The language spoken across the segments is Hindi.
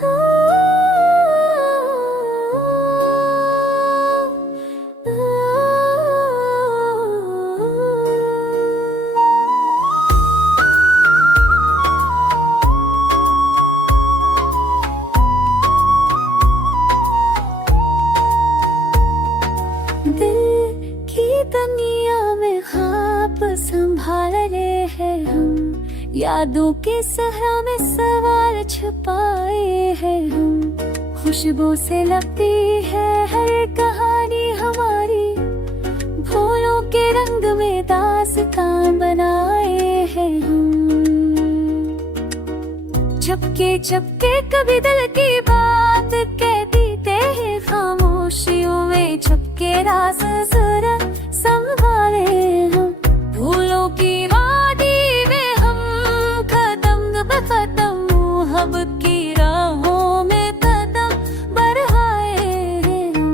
दिल की दुनिया में ख्वाब संभाल रहे हैं हम, यादों के सहरा में सवाल छुपाए हैं हम। खुशबू से लगती है हर कहानी हमारी, फूलों के रंग में दास्तां बनाए हैं हम। चपके चपके कभी दिल की बात कहती थे, खामोशियों में छपके राज जरा संभाले हम। फूलों की वादी में हम कदम बकदम, हब की राहों में कदम बढ़ाए हम।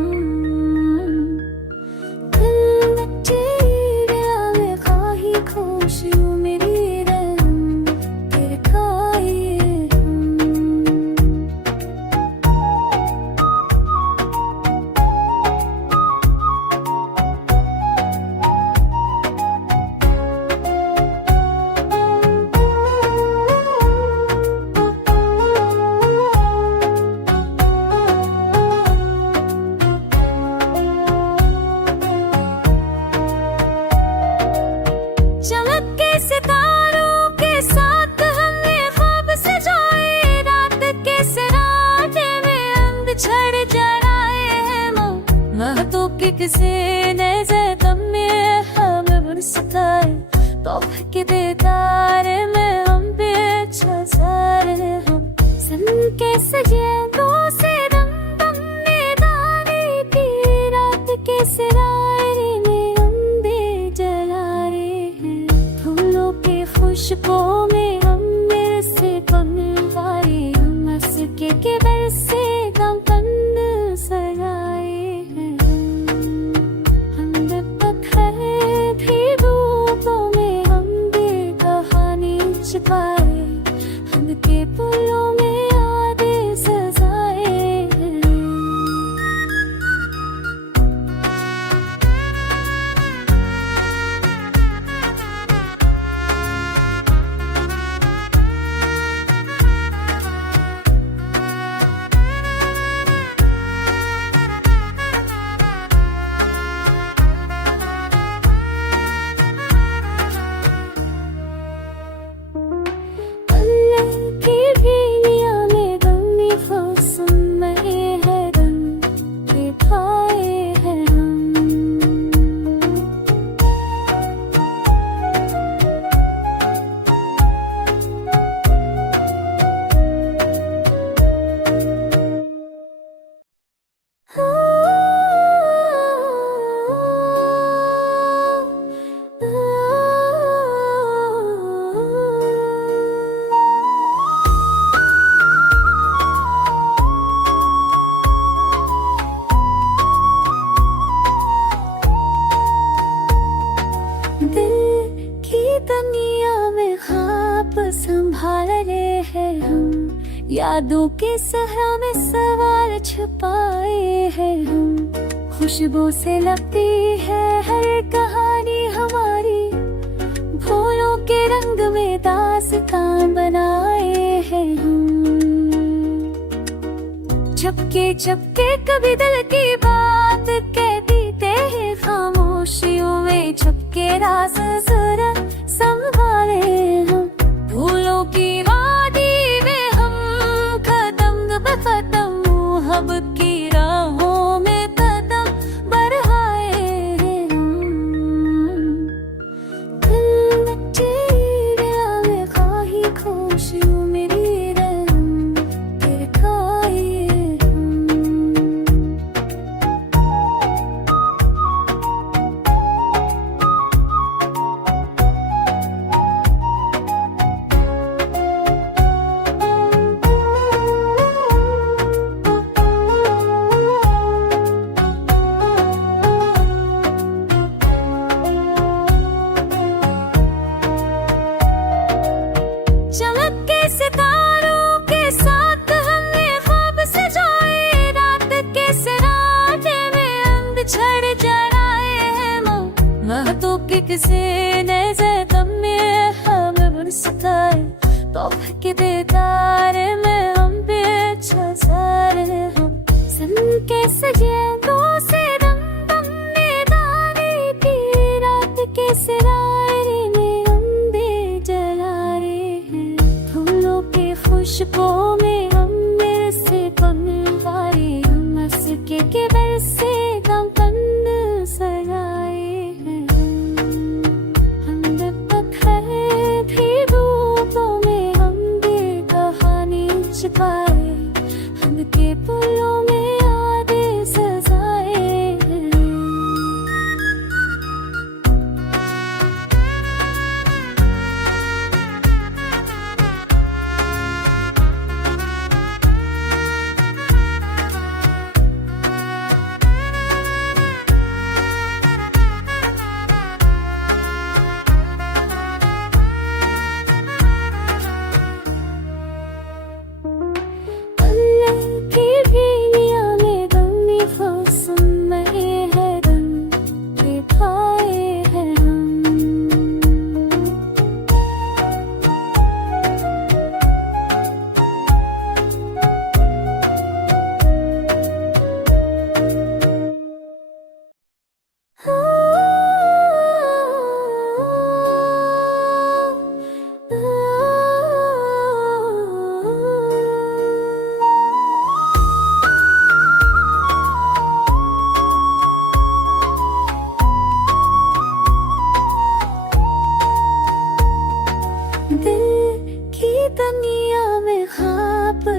दिल में चिड़िया में खाही खुशियों मेरी रंग तेरे खाए सितारों के साथ हमने ख्वाब सजाए, रात के सराटे में अंग छड़ जड़ाए हैं। महतों के किसी नजर में हम बरसताए, तोहफे के बेदार में हम बेचा सारे हम। सन के सजेंदों से रंग हमने दाने की, रात के सरारे में अंधे जलाए हैं। फूलों के खुशबू में हम मेरे से बनवाए, हम हंस के बल से दामन सजाए हैं। हम पत्थर भी रूपों में हम भी कहानी छिपाए, हम के पुलों में यादें सजाए हैं। दिल की दुनिया में ख्वाब संभाल रहे हैं हम, यादों के सहरा में सवाल छुपाए हैं हम। खुशबू से लगती है हर कहानी हमारी, फूलों के रंग में दास्तां बनाए हैं हम। चपके चपके कभी दिल की बात कहती थे, खामोशियों में छपके राज जरा संभाले हम। फूलों की वादी में हम कदम बकदम, हब की राहों में कदम बढ़ाए हम। दिल में चिड़िया में खाही खुशियों मेरी रंग तेरे खाए हम। किसी ने ज़िंदगी में हमें बुन सताए, तौबा के दीदार में हम पीछे सारे हम सन के सजेंदों से दम दम निदाने की रात के सिरारे में अंधे जला रहे हैं। फूलों की खुशबू में हम मेरे से बनवाए, हम हंसके के बल से गम पन सजाए हैं। हम पत्थर भी रूपों में हम भी कहानी छिपाए, हम के पुलों में यादें सजाए हैं।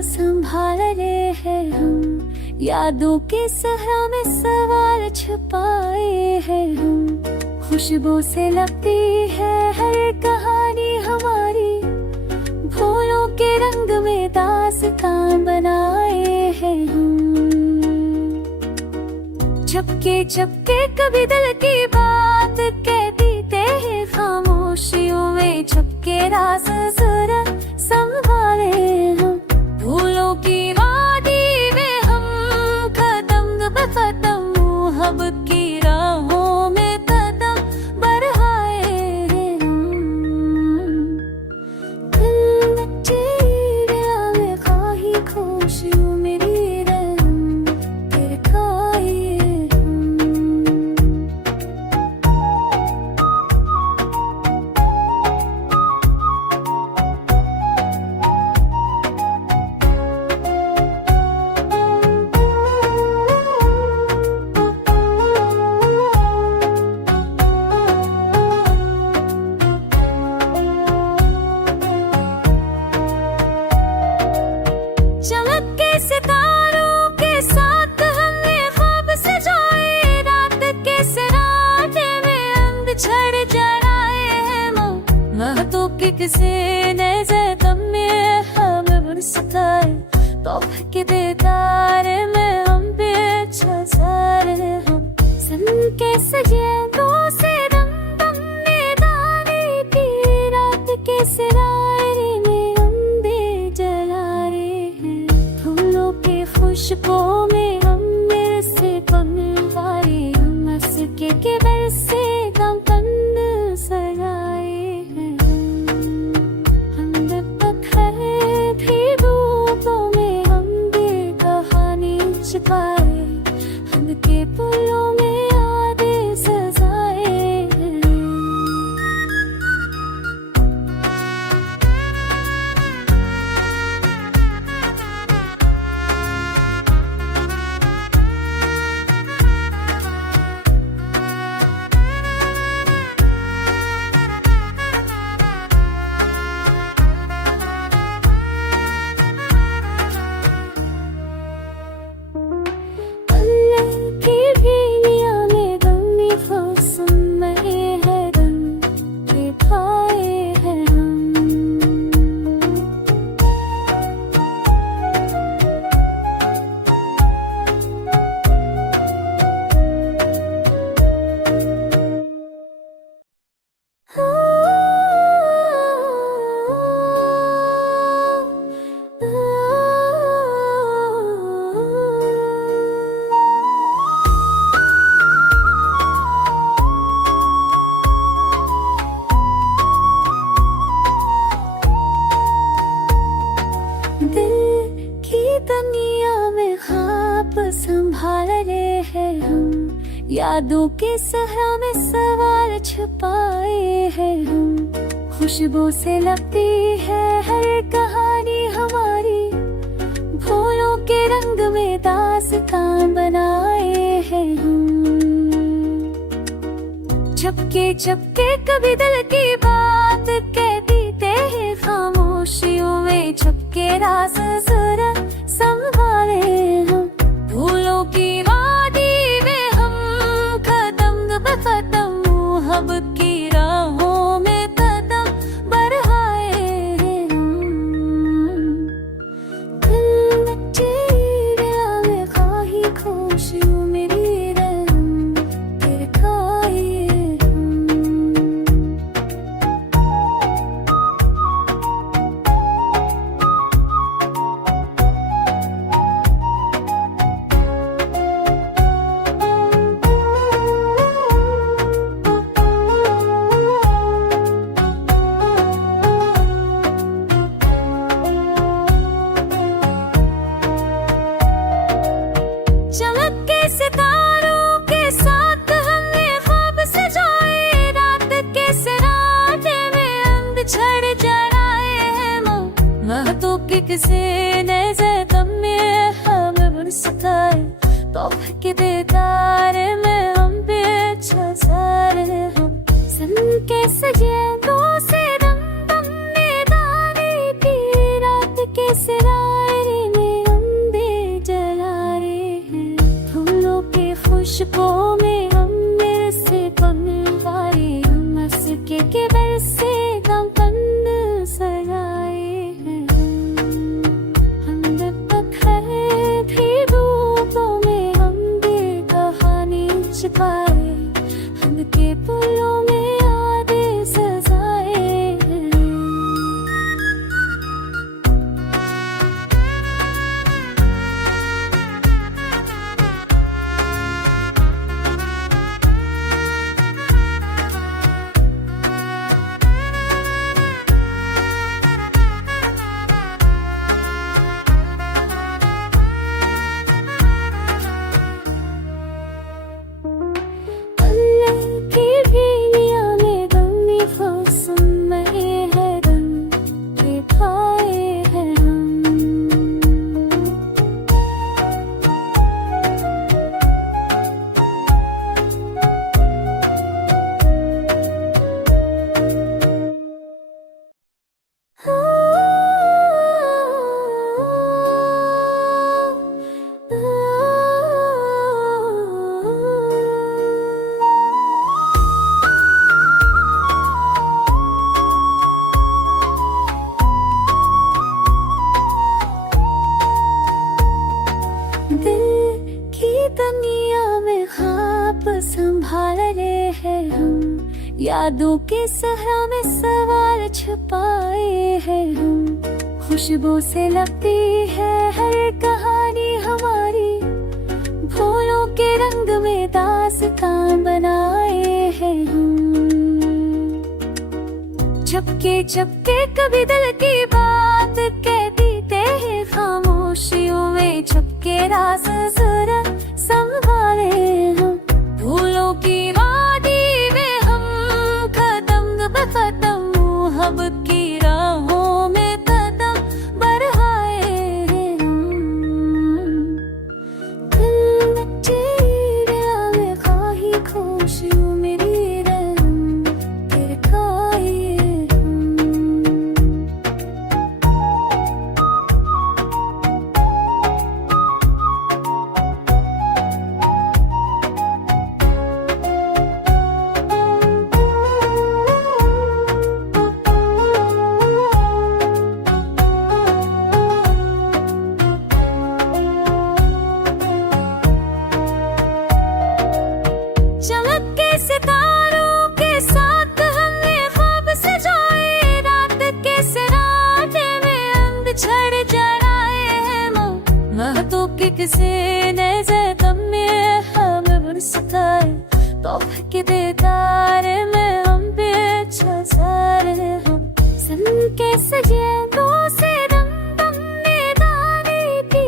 संभाल रहे हैं हम, यादों के सहरा में सवाल छुपाए हैं हम। खुशबू से लगती है हर कहानी हमारी, भूलों के रंग में दास्तां बनाए हैं हम। चपके चपके कभी दिल की बात कहती हैं, खामोशियों में छपके राज जरा संभाले हम। फूलों की वादी में हम कदम बकदम हब की राहों में कदम बढ़ाए हैं हम। चिड़िया में खाही खुशियों मेरी रंग तेरे खाए हम। सितारों के साथ हमने ख्वाब सजाए, रात के सराटे में अंध छड़ जड़ाए हैं। महतों की किसी ने ज़िंदगी में हमें बुन सताए, तौबा के दीदार में हम पीछे सारे हम सन के सजेंदों से दम दम निदाने की रात के सिरारे में अंधे जला रहे हैं। फूलों की खुशबू में हम मेरे से बनवाए, हम हंसके के बल से गम पन सजाए हैं। हम पत्थर भी रूपों में हम भी कहानी छिपाए, हम के पुलों में यादें सजाए हैं। दुनिया में ख्वाब संभाल रहे हैं हम, यादों के सहरा में सवाल छुपाए हैं हम। खुशबू से लगती है हर कहानी हमारी, फूलों के रंग में दास्तां बनाए हैं हम। चपके चपके कभी दिल की बात कह देते हैं, खामोशियों में छपके राज जरा संभाले हम। फूलों की वादी में हम कदम बकदम, हब की राहों में कदम बढ़ाए हैं हम। दिल में तेरे आगे खाही खुशियों मेरी रहम, तेरे खाए सितारों के साथ हमने ख्वाब सजाए, रात के सराटे में हम बिछड़ जड़ाए हैं। महतों के किसी नजर कम में हमें बुन सिखाए, तोहफे के दीदार में हम बेचा सारे हम। सन के सजेंदों से दम दम में दाने की, रात के सरारे में हम दे जला रहे हैं। फूलों के खुशबू में हम मेरे से बनवाए, हम हंस के बरसे गम पन सजाए हैं। हम पत्थर भी रूपों में हम भी कहानी छिपाए, हम के पुलों में यादें सजाए हैं। दुनिया में ख्वाब संभाल रहे हैं हम, यादों के सहरा में सवाल छुपाए हैं हम। खुशबू से लगती है हर कहानी हमारी, फूलों के रंग में दास्तां बनाए हैं हम। चपके चपके कभी दिल की बात कह देते हैं, खामोशियों में छपके राज जरा संभाले हम। फूलों की वादी में हम कदम बकदम, हब की राहों में कदम बढ़ाए हैं हम। दिल में तेरे आगे खाही खुशियों मेरी रहम, तेरे खाए सितारों के साथ हमने ख्वाब सजाए, रात के सराटे में हम बिछड़ जड़ाए हैं। महतों के किसी नजर कम में हमें बुन सिखाए, तोहफे के दीदार में हम बेचा सारे हम। सन के सजेंदों से दम दम में दाने की,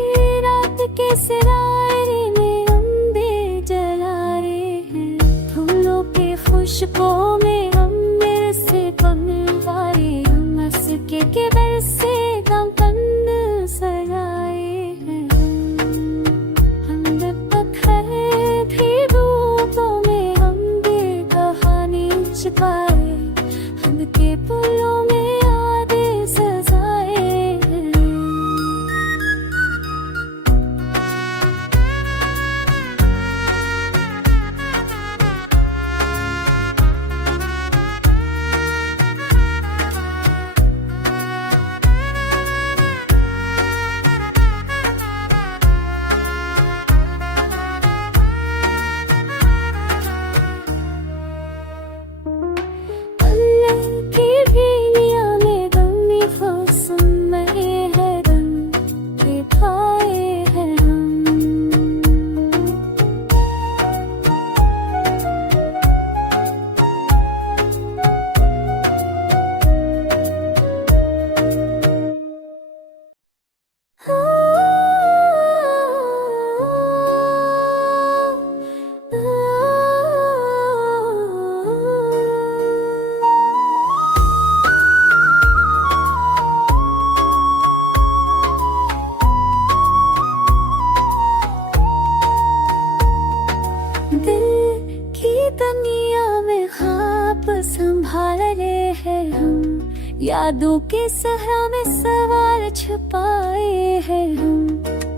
यादों के सहरा में सवाल छुपाए हैं हम।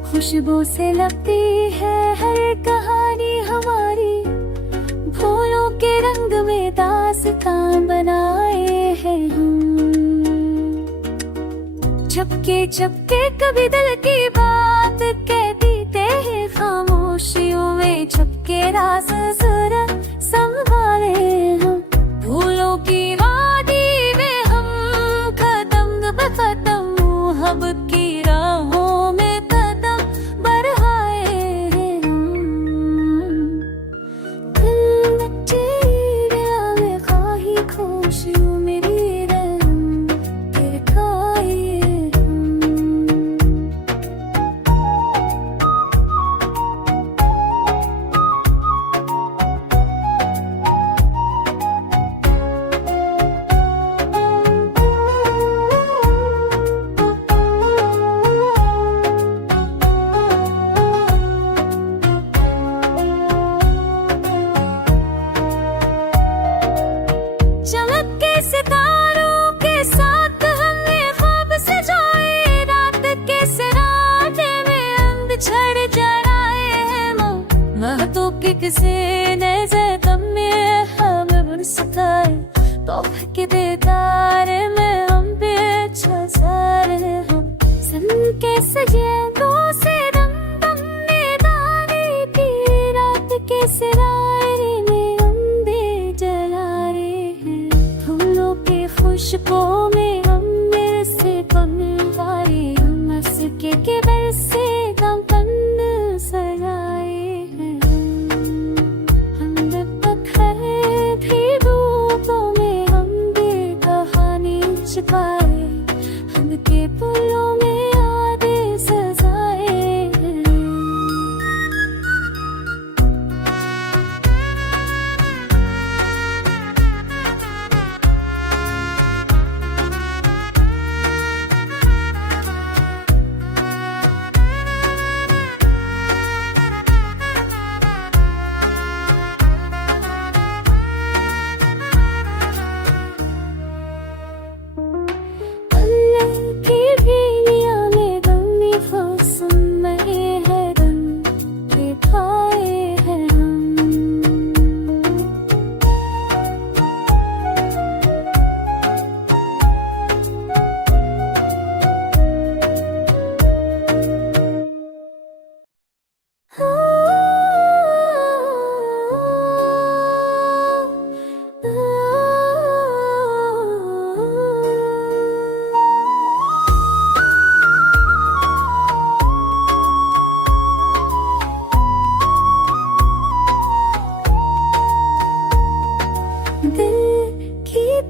खुशबू से लगती है हर कहानी हमारी, फूलों के रंग में दास्तां बनाए हैं हम। चपके चपके कभी दिल की बात कहती थे, खामोशियों में छपके राज जरा संभाले हम। फूलों की वादी में हम खत्म मोहब्बत की राहों में कदम बढ़ाए हैं हम। दिल में तेरे में खाही खुशियों मेरी रंग तेरे खाए चमक के सितारों के साथ हमने ख्वाब सजाए, रात के सराटे में अंध छड़ जड़ाए हैं। महतों के किसी ने ज़ख्म में हमें सिखाए, तोहफे के दीदार में हम पे छारे हम। सन के सजेंदों से दम दम में दाने की, रात के सरारे में अंधे जला खुशबू में हम मेरे से बनवाए हम। हंसके के बरसे गम पन्न सजाए हैं हम। पत्थर भी रूपों में हम भी कहानी छिपाए, हम के पुलों में यादें सजाए हैं।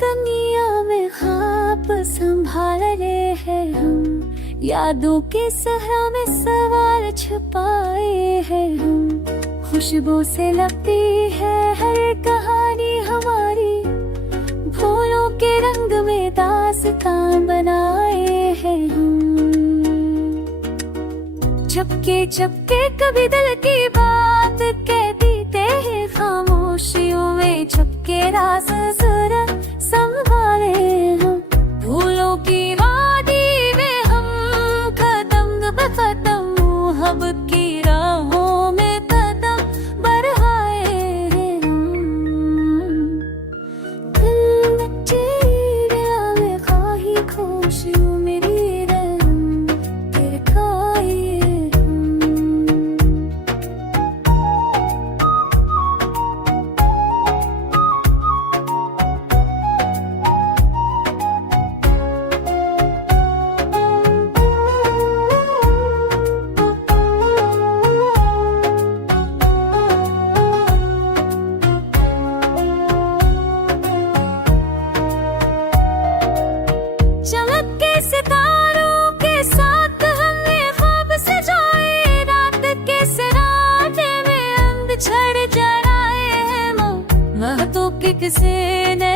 दुनिया में ख्वाब संभाल रहे हैं हम। यादों के सहरा में सवाल छुपाए हैं हम। खुशबू से लगती है हर कहानी हमारी, फूलों के रंग में दास्तां बनाए हैं हम। चपके चपके कभी दिल की बात कहती थे, खामोशियों में छपके राज जरा संभाले हम। फूलों की वादी में हम खत्म मोहब्बत की राहों में कदम बढ़ाए हैं हम। दिल में तेरे में खाही खुशियों मेरी रंग तेरे खाए चमक के सितारों के साथ हमने ख्वाब सजाए, रात के सराटे में अंध छड़ जड़ाए हैं। महतों के किसी ने